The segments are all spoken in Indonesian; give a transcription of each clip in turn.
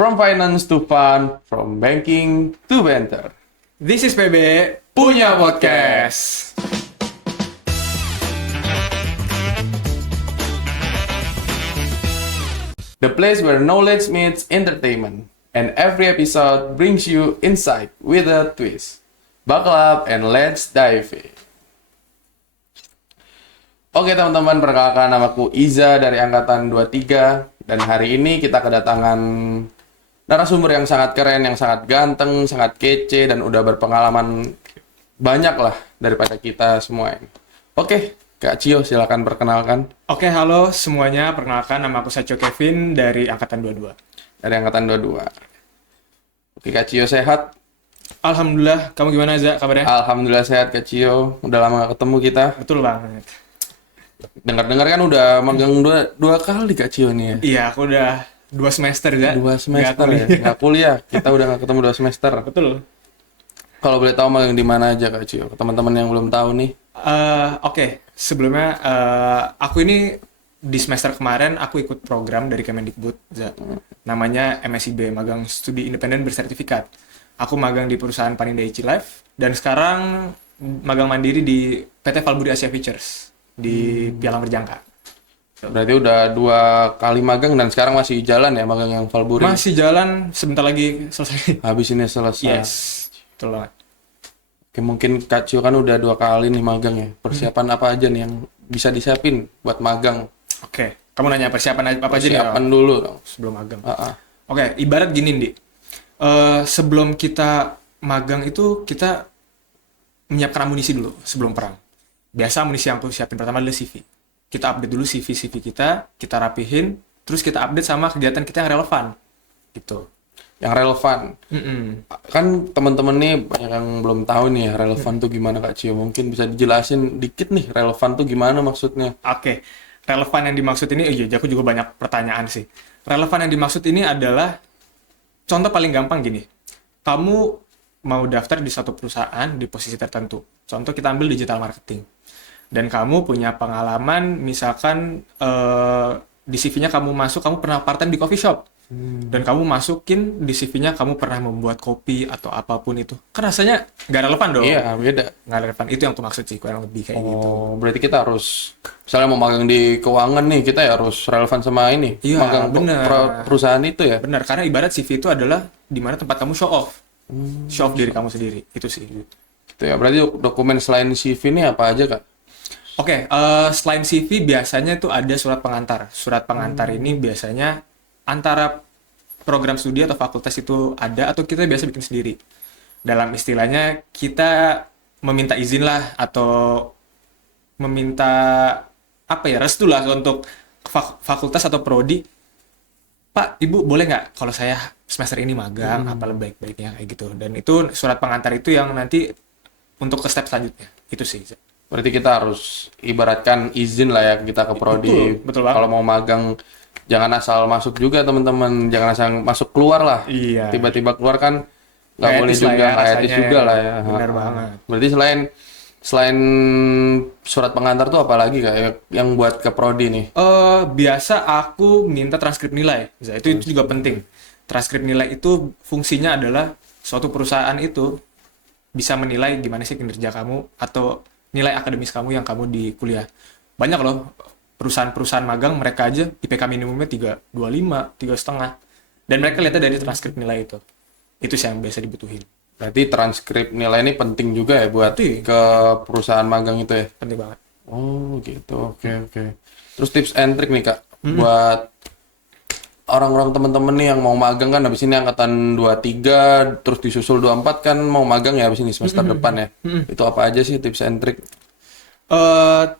From finance to fun, from banking to banter. This is PB Punya Podcast. The place where knowledge meets entertainment, and every episode brings you insight with a twist. Buckle up and let's dive in. Oke teman-teman, perkenalkan namaku Iza dari Angkatan 23, dan hari ini kita kedatangan narasumber yang sangat keren, yang sangat ganteng, sangat kece, dan udah berpengalaman banyak lah daripada kita semua ini. Oke, Kak Cio silakan perkenalkan. Oke, halo semuanya. Perkenalkan, nama aku Sacho Kevin dari Angkatan 22. Dari Angkatan 22. Oke, Kak Cio sehat? Alhamdulillah, kamu gimana, Za, kabarnya? Alhamdulillah sehat, Kak Cio. Udah lama gak ketemu kita. Betul banget. Dengar-dengar kan udah magang dua kali Kak Cio nih ya? Iya, aku udah 2 semester, Za. 2 semester Nggak ya? Nggak kuliah. Kita udah gak ketemu 2 semester. Betul. Kalau boleh tahu magang di mana aja Kak Cio? Teman-teman yang belum tahu nih. Oke, sebelumnya aku ini di semester kemarin aku ikut program dari Kemendikbud, Za. Namanya MSIB, Magang Studi Independen Bersertifikat. Aku magang di perusahaan Paninda IC Life, dan sekarang magang mandiri di PT Valburi Asia Features di Pialang Berjangka. Berarti udah 2 kali magang dan sekarang masih jalan ya magang yang Valburi? Masih jalan, sebentar lagi selesai. Habis ini selesai. Yes, betul banget. Oke, mungkin Kak Cio kan udah 2 kali nih magang ya. Persiapan apa aja nih yang bisa disiapin buat magang? Oke, kamu nanya persiapan apa aja nih? Persiapan dulu dong. Sebelum magang. Ah. Oke, ibarat gini, Di. Sebelum kita magang itu kita menyiapkan amunisi dulu sebelum perang. Biasa amunisi yang aku siapin pertama adalah CV. Kita update dulu CV kita rapihin, terus kita update sama kegiatan kita yang relevan. Gitu. Yang relevan. Kan teman-teman nih banyak yang belum tahu nih ya relevan tuh gimana Kak Cio. Mungkin bisa dijelasin dikit nih relevan tuh gimana maksudnya. Oke, relevan yang dimaksud ini, iya aku juga banyak pertanyaan sih. Relevan yang dimaksud ini adalah, contoh paling gampang gini, kamu mau daftar di suatu perusahaan di posisi tertentu. Contoh kita ambil digital marketing. Dan kamu punya pengalaman, misalkan di CV-nya kamu pernah part-time di coffee shop. Dan kamu masukin di CV-nya kamu pernah membuat kopi atau apapun itu. Kan rasanya nggak relevan dong. Iya, beda. Nggak relevan, itu yang aku maksud sih, kurang lebih kayak gitu. Oh, berarti kita harus misalnya mau magang di keuangan nih, kita ya harus relevan sama ini. Iya, magang bener. Perusahaan itu ya. Benar, karena ibarat CV itu adalah di mana tempat kamu show off. Show off diri kamu sendiri, itu sih. Itu ya, berarti dokumen selain CV ini apa aja Kak? Oke, selain CV biasanya itu ada surat pengantar. Surat pengantar ini biasanya antara program studi atau fakultas itu ada, atau kita biasa bikin sendiri. Dalam istilahnya kita meminta izin lah, atau meminta restu lah untuk fakultas atau prodi. Pak, Ibu boleh nggak kalau saya semester ini magang, apa lebih baik-baiknya kayak gitu. Dan itu surat pengantar itu yang nanti untuk ke step selanjutnya. Itu sih. Berarti kita harus ibaratkan izin lah ya kita ke prodi. Betul banget. Kalau mau magang jangan asal masuk juga teman-teman, jangan asal masuk keluar lah. Iya. Tiba-tiba keluar kan nggak boleh Etis lah juga, ya, nggak etis rasanya. juga lah ya. Benar banget. Berarti selain surat pengantar tuh apa lagi Kak yang buat ke prodi nih? Biasa aku minta transkrip nilai. Itu juga penting. Transkrip nilai itu fungsinya adalah suatu perusahaan itu bisa menilai gimana sih kinerja kamu atau nilai akademis kamu yang kamu di kuliah. Banyak loh perusahaan-perusahaan magang, mereka aja IPK minimumnya 3,25, 3,5. Dan mereka lihatnya dari transkrip nilai itu. Itu sih yang biasa dibutuhin. Berarti transkrip nilai ini penting juga ya buat Penting. ke perusahaan magang itu ya? Penting banget. Oh gitu, oke. Terus tips and trick nih Kak, buat orang-orang teman-teman nih yang mau magang kan habis ini angkatan 23, terus disusul 24 kan mau magang ya habis ini semester depan ya. Itu apa aja sih tips and trick?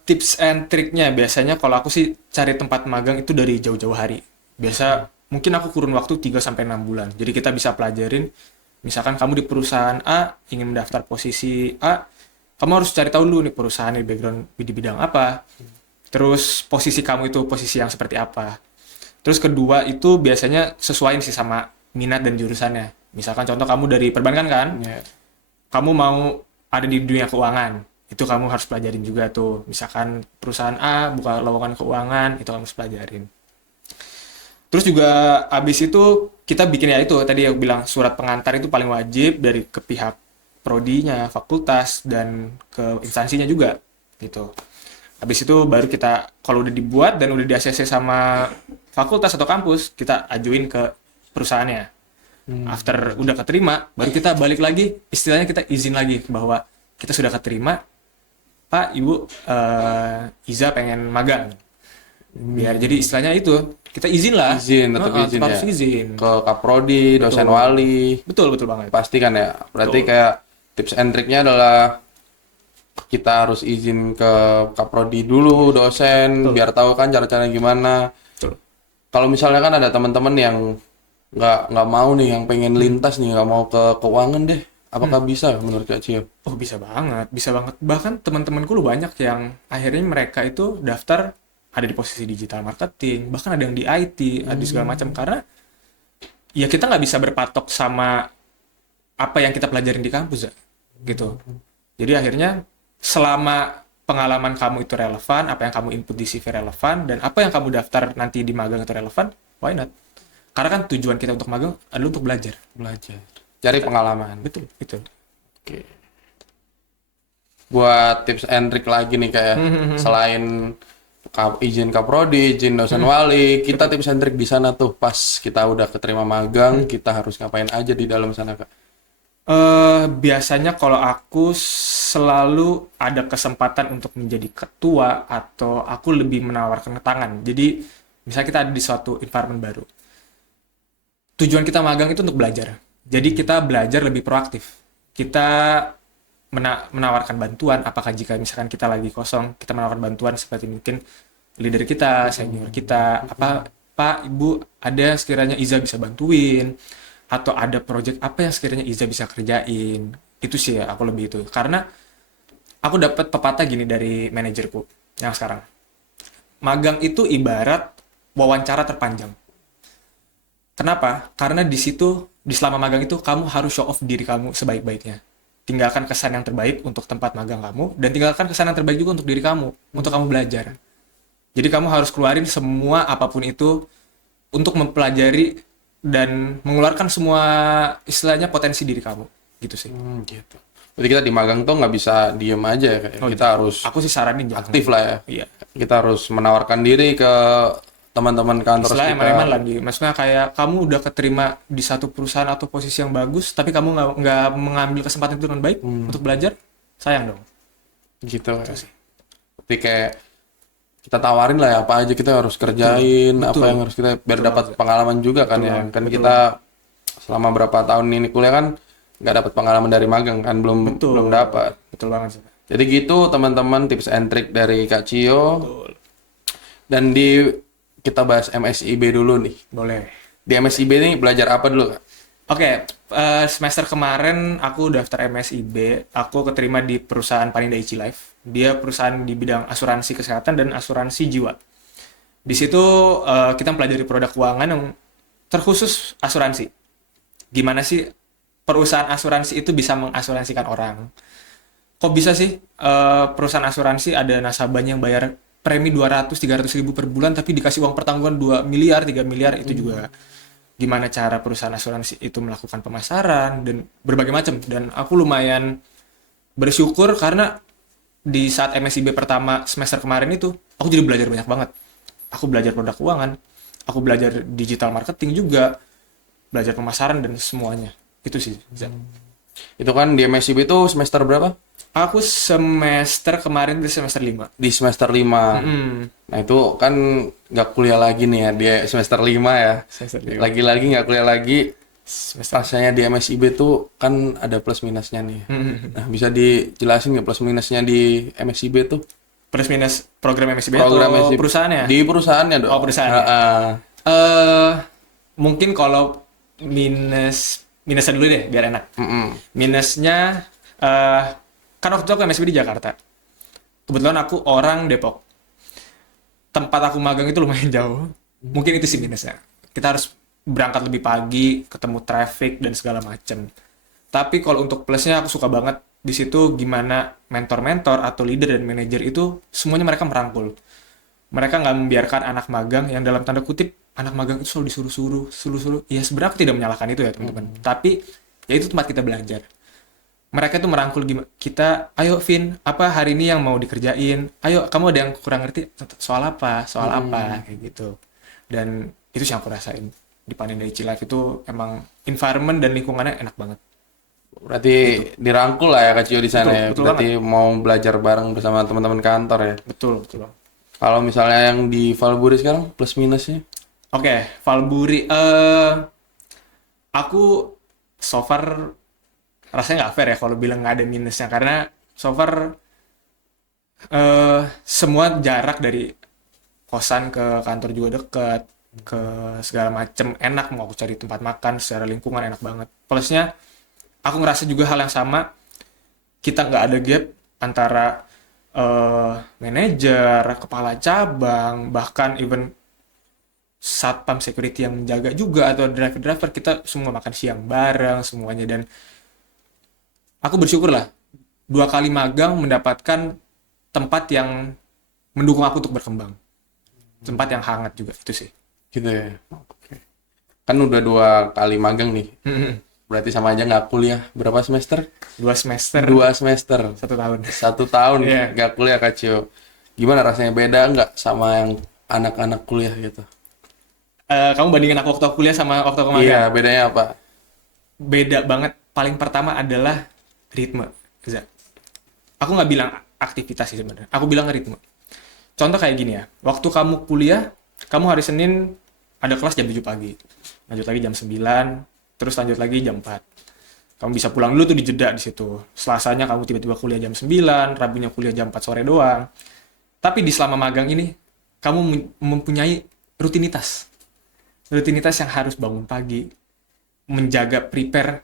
Tips and triknya biasanya kalau aku sih cari tempat magang itu dari jauh-jauh hari. Biasa mungkin aku kurun waktu 3-6 bulan. Jadi kita bisa pelajarin, misalkan kamu di perusahaan A, ingin mendaftar posisi A, kamu harus cari tahu dulu nih perusahaan di background di bidang apa. Terus posisi kamu itu posisi yang seperti apa. Terus kedua itu biasanya sesuaiin sih sama minat dan jurusannya. Misalkan contoh kamu dari perbankan kan, kamu mau ada di dunia keuangan, itu kamu harus pelajarin juga tuh. Misalkan perusahaan A buka lowongan keuangan, itu kamu harus pelajarin. Terus juga abis itu kita bikin ya itu tadi aku bilang surat pengantar itu paling wajib dari ke pihak prodinya, fakultas dan ke instansinya juga gitu. Habis itu baru kita kalau udah dibuat dan udah di ACC sama fakultas atau kampus, kita ajuin ke perusahaannya. After udah keterima, baru kita balik lagi, istilahnya kita izin lagi bahwa kita sudah keterima, Pak, Ibu, Iza pengen magang. Biar jadi istilahnya itu, kita izin lah. Izin, tetap izin ya. Harus izin. Ke Kaprodi, dosen wali. Betul banget. Pasti kan ya. Berarti kayak tips and triknya adalah kita harus izin ke Kaprodi dulu, dosen, biar tahu kan cara-caranya gimana. Betul. Kalau misalnya kan ada teman-teman yang nggak mau nih, yang pengen lintas nih, nggak mau ke keuangan deh. Apakah bisa menurut Kak Cio? Oh, bisa banget. Bahkan teman-temanku lu banyak yang akhirnya mereka itu daftar ada di posisi digital marketing, bahkan ada yang di IT, ada di segala macam karena ya kita nggak bisa berpatok sama apa yang kita pelajarin di kampus ya, gitu. Jadi akhirnya selama pengalaman kamu itu relevan, apa yang kamu input di CV relevan, dan apa yang kamu daftar nanti di magang itu relevan, why not? Karena kan tujuan kita untuk magang adalah untuk belajar. Cari pengalaman. Betul, itu. Oke. Buat tips and trick lagi nih kayak selain izin Kaprodi, izin dosen wali, kita tips and trick di sana tuh pas kita udah keterima magang, kita harus ngapain aja di dalam sana, Kak? Biasanya kalau aku selalu ada kesempatan untuk menjadi ketua atau aku lebih menawarkan tangan. Jadi misalnya kita ada di suatu environment baru. Tujuan kita magang itu untuk belajar. Jadi kita belajar lebih proaktif. Kita menawarkan bantuan, apakah jika misalkan kita lagi kosong, kita menawarkan bantuan seperti mungkin leader kita, senior kita, apa Pak, Ibu, ada sekiranya Iza bisa bantuin, atau ada project apa yang sekiranya Iza bisa kerjain. Itu sih ya, aku lebih itu. Karena aku dapat pepatah gini dari manajerku yang sekarang. Magang itu ibarat wawancara terpanjang. Kenapa? Karena di situ, di selama magang itu, kamu harus show off diri kamu sebaik-baiknya. Tinggalkan kesan yang terbaik untuk tempat magang kamu, dan tinggalkan kesan yang terbaik juga untuk diri kamu, untuk kamu belajar. Jadi kamu harus keluarin semua apapun itu untuk mempelajari dan mengeluarkan semua istilahnya potensi diri kamu. Gitu sih. Gitu. Berarti kita di magang tuh nggak bisa diem aja ya, Kak. Kita harus Aku sih saranin jangan. aktif lah ya. Iya. Kita harus menawarkan diri ke teman-teman kantor Istilah kita. emang lagi. Maksudnya kayak kamu udah keterima di satu perusahaan atau posisi yang bagus, tapi kamu nggak mengambil kesempatan itu dengan baik untuk belajar, sayang dong. Gitu ya. Berarti kayak kita tawarin lah ya apa aja kita harus kerjain, apa yang harus kita biar dapat pengalaman juga kan ya. Kan kita selama berapa tahun ini kuliah kan nggak dapat pengalaman dari magang kan, belum dapat. Betul banget sih. Jadi gitu teman-teman tips and trick dari Kak Cio. Betul. Dan kita bahas MSIB dulu nih. Boleh. Di MSIB nih belajar apa dulu, Kak? Oke, semester kemarin aku daftar MSIB, aku keterima di perusahaan Paninda Ichi Life. Dia perusahaan di bidang asuransi kesehatan dan asuransi jiwa. Di situ kita mempelajari produk keuangan yang terkhusus asuransi. Gimana sih perusahaan asuransi itu bisa mengasuransikan orang? Kok bisa sih perusahaan asuransi ada nasabahnya yang bayar premi 200-300 ribu per bulan tapi dikasih uang pertanggungan 2 miliar, 3 miliar itu juga gimana cara perusahaan asuransi itu melakukan pemasaran dan berbagai macam. Dan aku lumayan bersyukur karena di saat MSIB pertama semester kemarin itu aku jadi belajar banyak banget. Aku belajar produk keuangan, aku belajar digital marketing juga, belajar pemasaran dan semuanya. Itu sih. Itu kan di MSIB itu semester berapa? Aku semester kemarin di semester 5. Di semester 5. Nah itu kan nggak kuliah lagi nih ya, di semester 5 ya. Semester 5. Lagi-lagi nggak kuliah lagi. Semester. Rasanya di MSIB tuh kan ada plus minusnya nih. Nah bisa dijelasin nggak plus minusnya di MSIB tuh? Plus minus program MSIB Program atau MSIB. perusahaannya? Di perusahaannya dong. Oh, perusahaannya. Mungkin kalau minusnya dulu deh biar enak. Minusnya kan waktu itu aku MSIB di Jakarta. Kebetulan aku orang Depok. Tempat aku magang itu lumayan jauh. Mungkin itu sih minusnya. Kita harus berangkat lebih pagi, ketemu traffic dan segala macam. Tapi kalau untuk plusnya aku suka banget di situ gimana mentor-mentor atau leader dan manajer itu semuanya mereka merangkul. Mereka nggak membiarkan anak magang yang dalam tanda kutip anak magang itu selalu disuruh-suruh. Ya sebenarnya aku tidak menyalahkan itu ya teman-teman. Tapi ya itu tempat kita belajar. Mereka tuh merangkul kita, ayo Vin, apa hari ini yang mau dikerjain? Ayo, kamu ada yang kurang ngerti soal apa? Soal apa? Kayak gitu. Dan itu sih yang aku rasain di Panendaichi Life itu emang environment dan lingkungannya enak banget. Berarti dirangkul lah ya Kak Cio di sana Betul, ya. betul Berarti mau belajar bareng bersama teman-teman kantor ya. Betul, betul. Kalau misalnya yang di Valburi sekarang plus minusnya? Oke, Valburi. Aku so far rasanya nggak fair ya kalau bilang nggak ada minusnya karena so far semua jarak dari kosan ke kantor juga deket, ke segala macem enak, mau aku cari tempat makan secara lingkungan enak banget. Plusnya aku ngerasa juga hal yang sama, kita nggak ada gap antara manajer, kepala cabang, bahkan even satpam security yang menjaga juga atau driver-driver, kita semua makan siang bareng semuanya. Dan aku bersyukur lah 2 kali magang mendapatkan tempat yang mendukung aku untuk berkembang, tempat yang hangat juga itu sih. Gitu ya. Oke. Kan udah 2 kali magang nih. Berarti sama aja nggak kuliah. Berapa semester? 2 semester, 2 semester. 1 tahun. 1 tahun Iya. nggak kuliah Kak Cio. Gimana rasanya, beda nggak sama yang anak-anak kuliah gitu? Kamu bandingin aku waktu aku kuliah sama waktu aku magang? Iya, bedanya apa? Beda banget. Paling pertama adalah ritme, Za. Aku nggak bilang aktivitas sih sebenarnya. Aku bilang ritme. Contoh kayak gini ya. Waktu kamu kuliah, kamu hari Senin ada kelas jam 7 pagi. Lanjut lagi jam 9, terus lanjut lagi jam 4. Kamu bisa pulang dulu tuh di jeda di situ. Selasanya kamu tiba-tiba kuliah jam 9, Rabunya kuliah jam 4 sore doang. Tapi di selama magang ini, kamu mempunyai rutinitas. Rutinitas yang harus bangun pagi, menjaga prepare.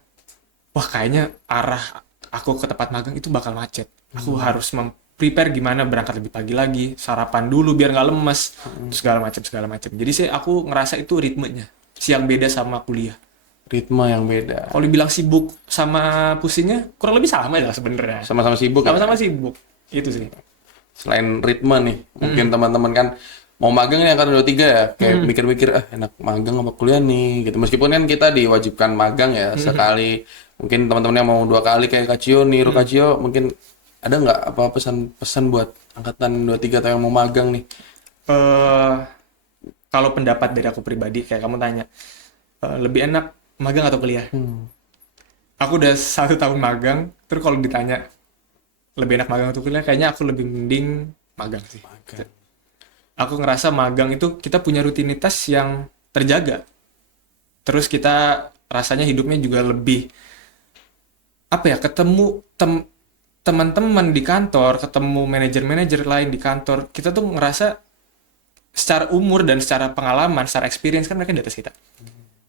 Wah, kayaknya arah aku ke tempat magang itu bakal macet. Aku harus prepare gimana berangkat lebih pagi lagi, sarapan dulu biar nggak lemes, terus segala macam. Jadi sih aku ngerasa itu ritmenya, yang beda sama kuliah. Ritme yang beda. Kalau dibilang sibuk sama pusingnya, kurang lebih sama ya sebenarnya. Sama-sama sibuk ya? Sama-sama sibuk. Itu sih. Selain ritme nih, mungkin teman-teman kan mau magang nih angkatan 23 ya, kayak mikir-mikir, enak magang apa kuliah nih, gitu. Meskipun kan kita diwajibkan magang ya, sekali. Mungkin teman-temannya mau 2 kali kayak Kak Cio nih, Kak Cio, mungkin ada nggak apa pesan-pesan buat angkatan 23 atau yang mau magang nih? Kalau pendapat dari aku pribadi, kayak kamu tanya, lebih enak magang atau kuliah? Aku udah 1 tahun magang, terus kalau ditanya lebih enak magang atau kuliah, kayaknya aku lebih mending magang sih. Aku ngerasa magang itu kita punya rutinitas yang terjaga. Terus kita rasanya hidupnya juga lebih ketemu teman-teman di kantor, ketemu manajer-manajer lain di kantor. Kita tuh ngerasa secara umur dan secara pengalaman, secara experience kan mereka di atas kita.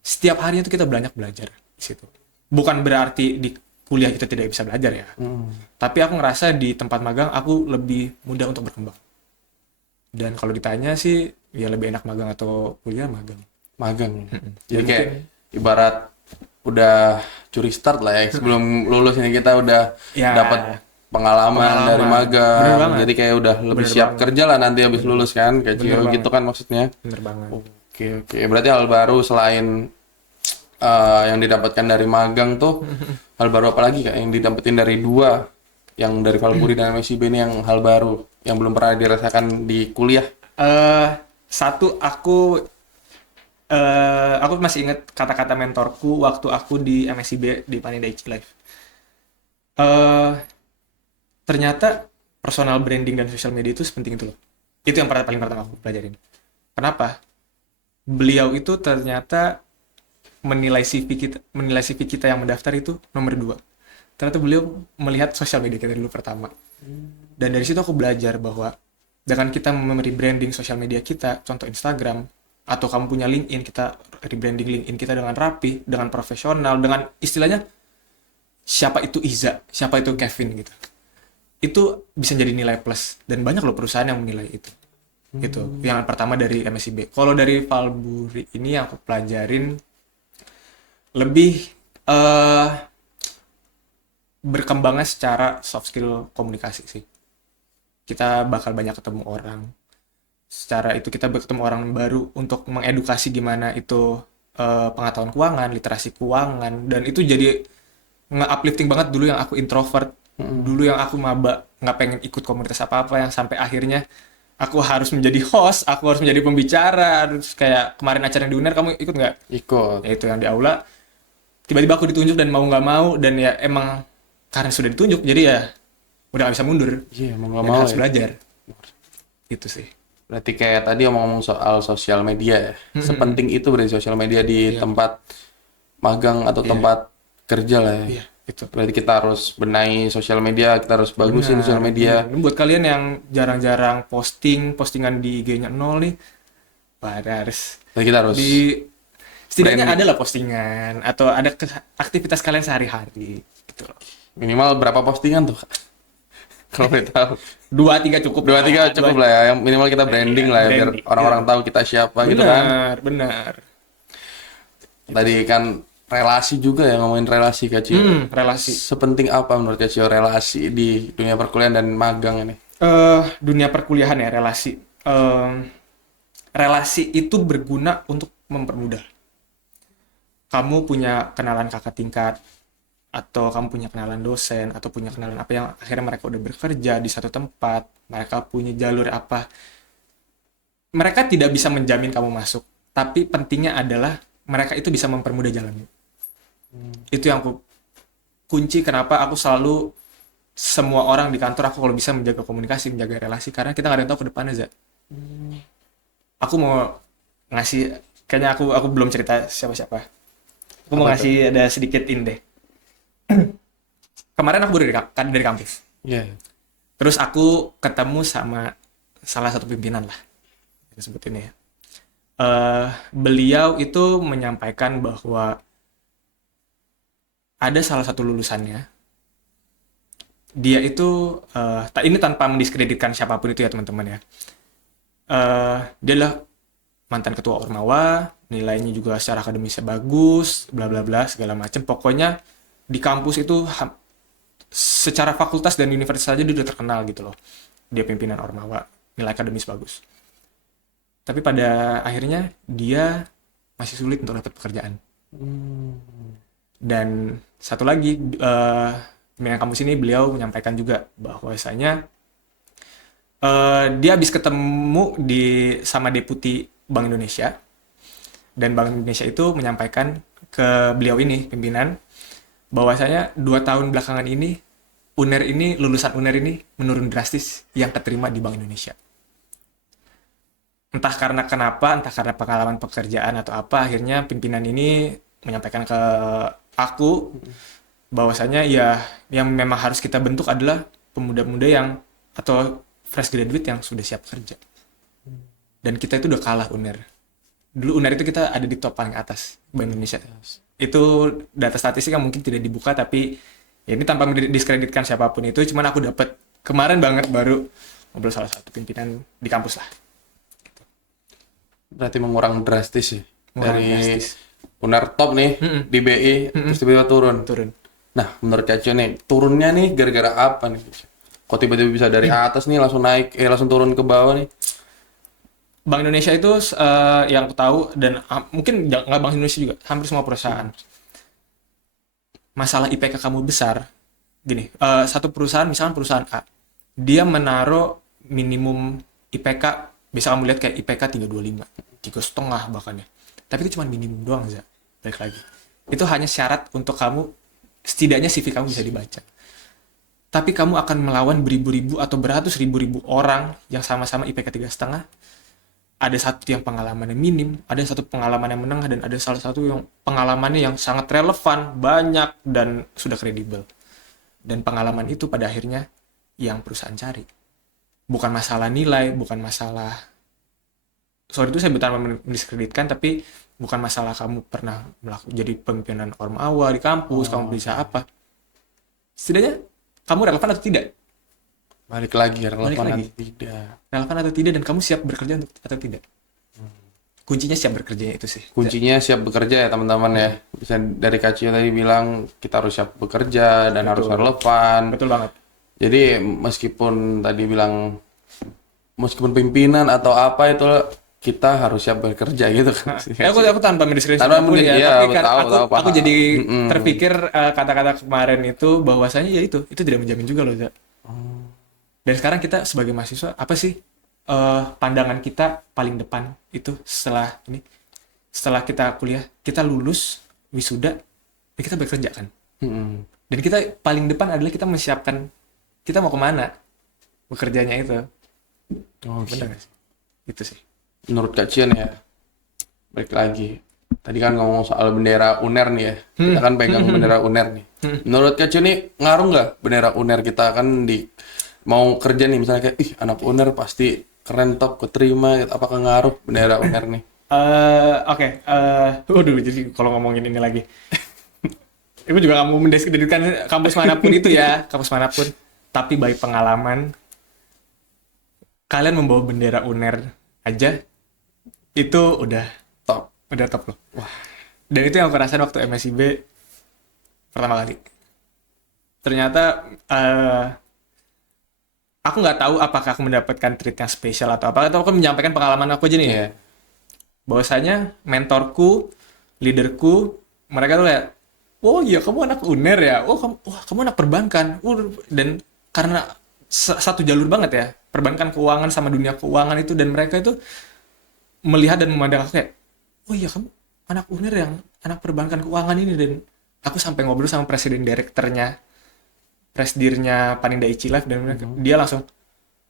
Setiap harinya tuh kita banyak belajar di situ. Bukan berarti di kuliah kita tidak bisa belajar ya. Tapi aku ngerasa di tempat magang aku lebih mudah untuk berkembang. Dan kalau ditanya sih, ya lebih enak magang atau kuliah, magang. Magang. Jadi Ya, kayak ibarat udah curi start lah ya. Sebelum lulus ini kita udah Ya, dapat pengalaman dari Bener magang. banget. Jadi kayak udah lebih Bener siap banget. kerja lah nanti habis lulus kan. Kayak Bener Cio banget. gitu kan maksudnya. bener banget. Oke. Berarti hal baru selain yang didapatkan dari magang tuh, hal baru apa lagi Kak yang didapetin dari 2? Yang dari Valburi dan MSIB ini yang hal baru yang belum pernah dirasakan di kuliah. Satu, aku masih ingat kata-kata mentorku waktu aku di MSIB di Panendaichi Life. Ternyata personal branding dan social media itu sepenting itu loh. Itu yang paling pertama aku pelajarin. Kenapa? Beliau itu ternyata menilai CV kita yang mendaftar itu nomor 2. Ternyata beliau melihat sosial media kita dulu pertama. Dan dari situ aku belajar bahwa dengan kita memberi branding sosial media kita, contoh Instagram, atau kamu punya LinkedIn, kita rebranding LinkedIn kita dengan rapi, dengan profesional, dengan istilahnya siapa itu Iza, siapa itu Kevin gitu. Itu bisa jadi nilai plus, dan banyak loh perusahaan yang menilai itu. Gitu. Yang pertama dari MSIB. Kalau dari Valburi ini yang aku pelajarin lebih berkembangnya secara soft skill komunikasi sih. Kita bakal banyak ketemu orang. Secara itu kita bertemu orang baru untuk mengedukasi gimana itu pengetahuan keuangan, literasi keuangan, dan itu jadi nge-uplifting banget. Dulu yang aku introvert, dulu yang aku maba, nggak pengen ikut komunitas apa-apa, yang sampai akhirnya aku harus menjadi host, aku harus menjadi pembicara. Terus kayak kemarin acara yang di UNER, kamu ikut nggak? Ikut. Ya itu yang di aula. Tiba-tiba aku ditunjuk dan mau nggak mau, dan ya emang karena sudah ditunjuk, jadi ya udah nggak bisa mundur. Iya, mau nggak Dan mau harus ya. belajar. Itu sih. Berarti kayak tadi ngomong soal sosial media ya. Sepenting itu berarti sosial media di tempat magang atau tempat kerja lah ya. Iya, itu. Berarti kita harus benahi sosial media, kita harus bagusin sosial media. Buat kalian yang jarang-jarang postingan di IG-nya nol nih, pada harus Berarti kita harus setidaknya ada lah postingan atau ada aktivitas kalian sehari-hari gitu loh. minimal berapa postingan tuh? Kalau boleh tahu. 2-3 cukup. 2-3 cukup lah ya. Yang minimal kita branding lah ya, biar branding. orang-orang tahu kita siapa gitu kan. Benar. Tadi kan relasi juga ya, ngomongin relasi Kak Cio. Relasi. Sepenting apa menurut Kak Cio relasi di dunia perkuliahan dan magang ini? Dunia perkuliahan ya, relasi. Relasi itu berguna untuk mempermudah. Kamu punya kenalan kakak tingkat, atau kamu punya kenalan dosen, atau punya kenalan apa yang akhirnya mereka udah bekerja di satu tempat, mereka punya jalur apa. Mereka tidak bisa menjamin kamu masuk, tapi pentingnya adalah mereka itu bisa mempermudah jalannya. Itu yang aku kunci kenapa aku selalu semua orang di kantor aku kalau bisa menjaga komunikasi, menjaga relasi, karena kita nggak ada yang tahu ke depannya, Za. Aku mau ngasih, kayaknya aku belum cerita siapa-siapa. Aku mau ngasih ada sedikit ini deh. Kemarin aku baru dari kampus. Iya. Terus aku ketemu sama salah satu pimpinan lah, kita sebutin ya. Beliau itu menyampaikan bahwa ada salah satu lulusannya, dia itu ini tanpa mendiskreditkan siapapun itu ya teman-teman ya. Dia adalah mantan ketua Ormawa, nilainya juga secara akademisnya bagus, bla bla bla segala macam. Pokoknya di kampus itu secara fakultas dan universitas saja dia udah terkenal gitu loh. Dia pimpinan Ormawa, nilai akademis bagus. Tapi pada akhirnya dia masih sulit untuk dapat pekerjaan. Dan satu lagi, pimpinan kampus ini beliau menyampaikan juga bahwasanya dia habis ketemu sama deputi Bank Indonesia, dan Bank Indonesia itu menyampaikan ke beliau ini, pimpinan, bahwasanya 2 tahun belakangan ini lulusan UNER ini menurun drastis yang keterima di Bank Indonesia. Entah karena kenapa, entah karena pengalaman pekerjaan atau apa, akhirnya pimpinan ini menyampaikan ke aku bahwasanya ya yang memang harus kita bentuk adalah pemuda-pemuda yang atau fresh graduate yang sudah siap kerja. Dan kita itu udah kalah UNER. Dulu UNER itu kita ada di top paling atas Bank Indonesia. Itu data statistik yang mungkin tidak dibuka, tapi ya ini tanpa mendiskreditkan siapapun itu, cuman aku dapat kemarin banget baru ngobrol salah satu pimpinan di kampus lah. Berarti mengurang drastis ya. Dari Drastis. UNER top nih di BI terus tiba-tiba turun. Nah, menurut Kak Cio nih, turunnya nih gara-gara apa nih? Kok tiba-tiba bisa dari atas nih langsung naik, langsung turun ke bawah nih? Bank Indonesia itu yang aku tahu, dan mungkin nggak Bank Indonesia juga, hampir semua perusahaan. Masalah IPK kamu besar, gini, satu perusahaan, misalkan perusahaan A, dia menaruh minimum IPK, bisa kamu lihat kayak IPK 3,25, 3,5 bahkan ya. Tapi itu cuma minimum doang, Za. Balik lagi. Itu hanya syarat untuk kamu, setidaknya CV kamu bisa dibaca. Tapi kamu akan melawan beribu-ribu atau beratus ribu orang yang sama-sama IPK 3,5. Ada satu yang pengalamannya minim, ada satu pengalaman yang menengah, dan ada salah satu yang pengalamannya yang sangat relevan, banyak, dan sudah kredibel. Dan pengalaman itu pada akhirnya yang perusahaan cari. Bukan masalah nilai, bukan masalah... Sorry itu saya tanpa mendiskreditkan, tapi bukan masalah kamu pernah jadi pimpinan Ormawa di kampus, kamu bisa apa. Setidaknya kamu relevan atau tidak? Balik lagi, relevan Balik lagi. atau tidak? Relevan atau tidak, dan kamu siap bekerja atau tidak? Kuncinya siap bekerjanya itu sih. Kuncinya siap bekerja ya teman-teman ya. Bisa dari Kak Cio tadi bilang kita harus siap bekerja dan harus relevan. Betul banget. Jadi meskipun tadi bilang meskipun pimpinan atau apa itu kita harus siap bekerja gitu kan. Aku tanpa mendeskripsikan Tanpa apapun ya, iya, tapi kan tahu, aku tahu, aku paham. jadi terpikir kata-kata kemarin itu bahwasanya ya itu tidak menjamin juga loh, Za. Dan sekarang kita sebagai mahasiswa apa sih pandangan kita paling depan itu setelah kita kuliah, kita lulus wisuda, ya kita bekerja kan. Mm-mm. Dan kita paling depan adalah kita menyiapkan kita mau kemana bekerjanya itu. Oh, Benar nggak sih? Itu sih. menurut Kak Cian ya, balik lagi. Tadi kan ngomong soal bendera UNER nih ya. Kita kan pegang bendera UNER nih. Menurut Kak Cian nih ngaruh nggak bendera UNER kita kan mau kerja nih misalnya kayak, ih anak UNER pasti keren top keterima. Gitu. Apakah ngaruh bendera UNER nih? Oke. Waduh, jadi kalau ngomongin ini lagi. Ibu juga nggak mau mendeskripsikan kampus manapun itu ya, kampus manapun. Tapi by pengalaman, kalian membawa bendera UNER aja, itu Top. udah top loh. Wah. Dan itu yang aku rasain waktu MSIB pertama kali. Ternyata aku nggak tahu apakah aku mendapatkan treat yang spesial atau apa, atau aku menyampaikan pengalaman aku aja nih. Iya. Bahwasanya mentorku, leaderku, mereka tuh kayak, oh iya kamu anak UNER ya, wah kamu anak perbankan. Dan karena satu jalur banget ya, perbankan keuangan sama dunia keuangan itu, dan mereka itu melihat dan memandang aku kayak, oh iya kamu anak UNER yang anak perbankan keuangan ini. Dan aku sampai ngobrol sama presiden direkturnya, presdirnya Paninda Ici Life, dan dia langsung,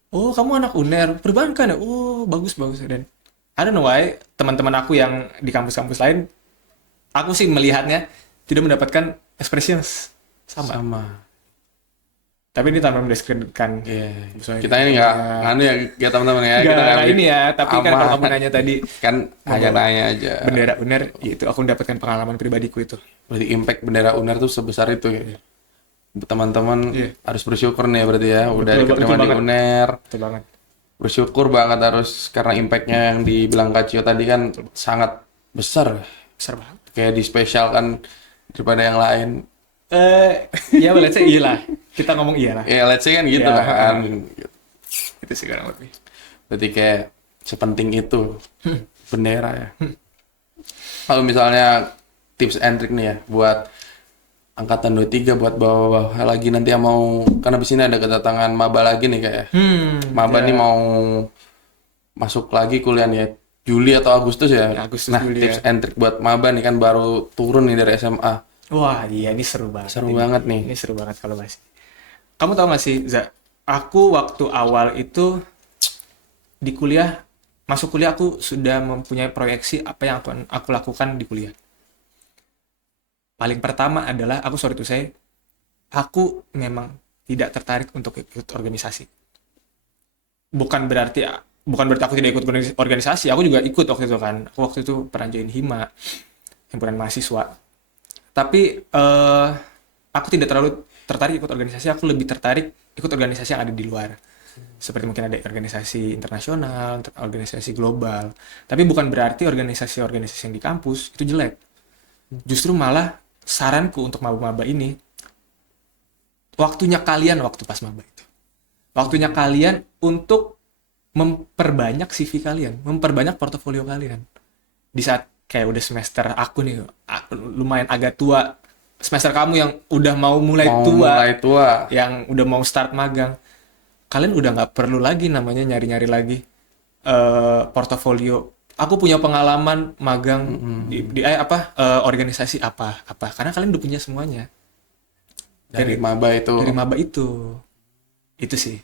oh kamu anak UNER perbankan ya, oh bagus. Dan I don't know why teman-teman aku yang di kampus-kampus lain, aku sih melihatnya tidak mendapatkan ekspresi yang sama. Tapi ini tanpa mendeskripsikan. Iya. Misalnya Kita ini nggak nganu ya teman-teman ya. Kita nggak ngambil ini ya, tapi kan aman. kalau kamu nanya tadi Kan hanya nanya aja. bendera UNER, itu aku mendapatkan pengalaman pribadiku itu. Berarti impact bendera UNER tuh sebesar itu ya. Teman-teman Iya. harus bersyukur nih ya berarti ya. Udah Betul, diterima betul di banget. UNER. Betul banget. Bersyukur banget harus karena impactnya yang dibilang Kak Cio tadi kan sangat besar. Besar banget. Kayak dispesialkan daripada yang lain. Ya let's say iyalah. Kita ngomong iyalah. Ya let's say kan gitu Iya. kan. Itu sih kurang lebih. Berarti kayak sepenting itu bendera ya. Kalau misalnya tips and trick nih ya buat angkatan 23 buat bawa-bawa lagi nanti yang mau, kan habis ini ada kedatangan maba lagi nih kayak. Maba nih mau masuk lagi kuliah nih ya. Juli atau Agustus ya. Ya, Agustus, Nah, Juli tips ya. and trick buat maba nih kan baru turun nih dari SMA. Wah, iya ini seru banget. Seru banget nih. Ini seru banget kalau bahas. Kamu tahu gak sih, Za? Aku waktu awal itu di kuliah, masuk kuliah aku sudah mempunyai proyeksi apa yang aku lakukan di kuliah. Paling pertama adalah, aku memang tidak tertarik untuk ikut organisasi. Bukan berarti aku tidak ikut organisasi, aku juga ikut waktu itu kan. Aku waktu itu pernah join HIMA, himpunan mahasiswa. Tapi aku tidak terlalu tertarik ikut organisasi, aku lebih tertarik ikut organisasi yang ada di luar. Seperti mungkin ada organisasi internasional, organisasi global. Tapi bukan berarti organisasi-organisasi yang di kampus itu jelek. Justru malah saranku untuk maba-maba ini, waktunya kalian waktu pas maba itu. Waktunya kalian untuk memperbanyak CV kalian, memperbanyak portofolio kalian. Di saat kayak udah semester aku nih lumayan agak tua, semester kamu yang udah mau mulai tua, yang udah mau start magang, kalian udah nggak perlu lagi namanya nyari-nyari lagi portofolio. Aku punya pengalaman magang di organisasi apa karena kalian udah punya semuanya Dari maba itu. dari maba itu sih.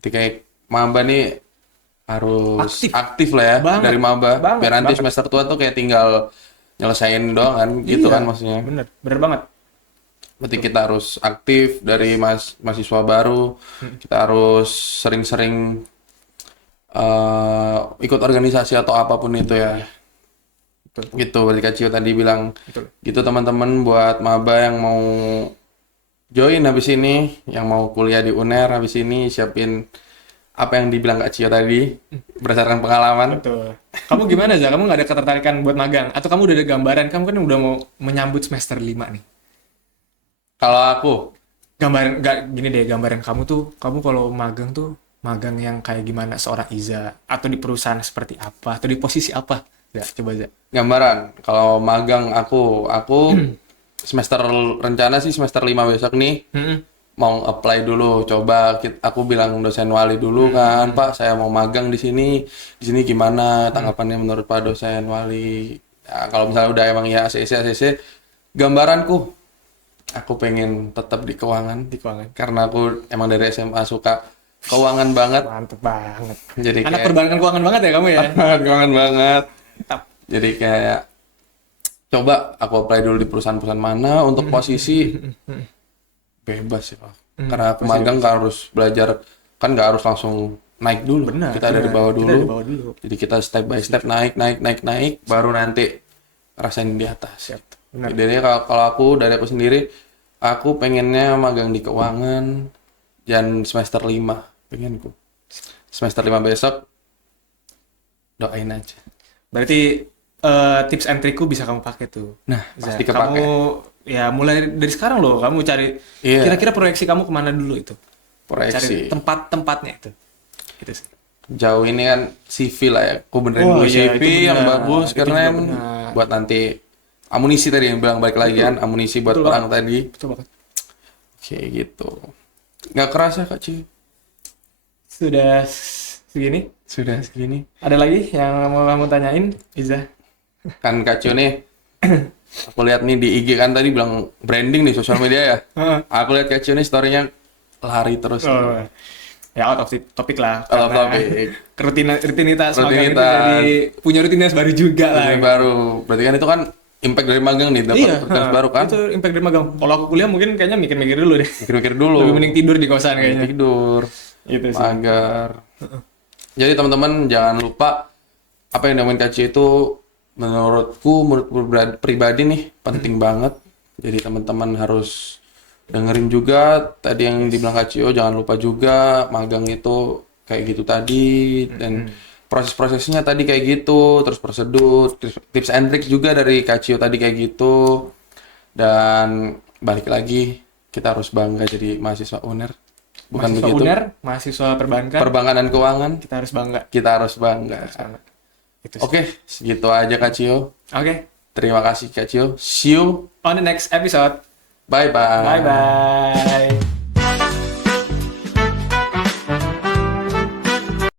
Jadi kayak maba nih harus Aktif. aktif lah ya Banget. dari maba. Banget, Biar nanti banget. semester tua tuh kayak tinggal nyelesain doang kan, gitu Iya, kan maksudnya. bener banget. Berarti kita harus aktif dari mahasiswa baru. Kita harus sering-sering ikut organisasi atau apapun itu ya. Betul. Gitu berarti Kak Cio tadi bilang. Betul. Gitu teman-teman buat maba yang mau join habis ini, yang mau kuliah di UNER habis ini, siapin apa yang dibilang Kak Cio tadi berdasarkan pengalaman. Betul. Kamu gimana, Za? Kamu nggak ada ketertarikan buat magang? Atau kamu udah ada gambaran? Kamu kan udah mau menyambut semester 5 nih. Kalau aku Gambaran, nggak gini deh, gambaran kamu tuh, kamu kalau magang tuh magang yang kayak gimana seorang Iza, atau di perusahaan seperti apa, atau di posisi apa? Ya, coba aja. Gambaran, kalau magang aku semester rencana sih semester 5 besok nih. Mau apply dulu, coba aku bilang dosen wali dulu kan, Pak, saya mau magang di sini gimana tanggapannya menurut Pak dosen wali. Ya, kalau misalnya udah emang ya ACC, gambaranku, aku pengen tetap di keuangan, Di keuangan. karena aku emang dari SMA suka keuangan banget, Mantep banget. jadi Anak kayak perbankan keuangan banget ya kamu ya? keuangan banget, Mantap. jadi kayak coba aku apply dulu di perusahaan-perusahaan mana untuk posisi bebas ya Pak. Karena aku magang nggak harus belajar, kan nggak harus langsung naik dulu. Benar, Kita dari benar. bawah Kita dulu. dari bawah dulu. Jadi kita step by step naik, baru nanti rasain di atas. Benar. Jadi kalau aku dari aku sendiri, aku pengennya magang di keuangan dan semester 5 pengenku. Semester 5 besok doain aja. Berarti tips and trikku bisa kamu pakai tuh. Nah, Za, pasti kepake. kamu ya mulai dari sekarang loh, kamu cari Iya. kira-kira proyeksi kamu kemana dulu itu. Proyeksi. Cari tempat-tempatnya itu. Gitu sih. Jauh ini kan CV lah ya, aku benerin Oh, dulu iya, CV itu yang benar. bagus, Itu juga keren, benar. buat nanti amunisi tadi yang bilang balik lagi kan, amunisi buat Betul perang tadi, Betul banget. kayak gitu. Nggak kerasa Kak Ci, Sudah segini. sudah segini. Ada lagi yang mau kamu tanyain, Iza? Kan Kak Ci nih, aku lihat nih di IG kan tadi bilang branding nih sosial media ya. Aku lihat Kak Ci nih story-nya lari terus. Oh, ya out of the topic lah. Out of karena topic. Rutinitas magang itu Rutinitas. jadi punya rutinitas baru juga lah. Yang baru, berarti kan itu kan impact dari magang nih, dapat Iya, tugas baru kan. itu impact dari magang. Kalau aku kuliah mungkin kayaknya mikir-mikir dulu deh. Mikir-mikir dulu. Lebih mending tidur di kosan kayaknya. Tidur. Gitu sih. Magar. Jadi teman-teman jangan lupa apa yang diomongin Kak Ci itu menurut pribadi nih penting banget. Jadi teman-teman harus dengerin juga tadi yang dibilang Kak Cio, jangan lupa juga magang itu kayak gitu tadi dan proses-prosesnya tadi kayak gitu, terus prosedur, tips and tricks juga dari Kak Cio tadi kayak gitu. Dan balik lagi kita harus bangga jadi mahasiswa UNER. Bukan Mahasiswa begitu? UNER, mahasiswa perbankan, Perbankan dan keuangan, kita harus bangga. kita harus bangga. Itu sih. Oke, segitu aja Kak Cio. Oke. Terima kasih Kak Cio. See you. On the next episode. Bye-bye. Bye bye.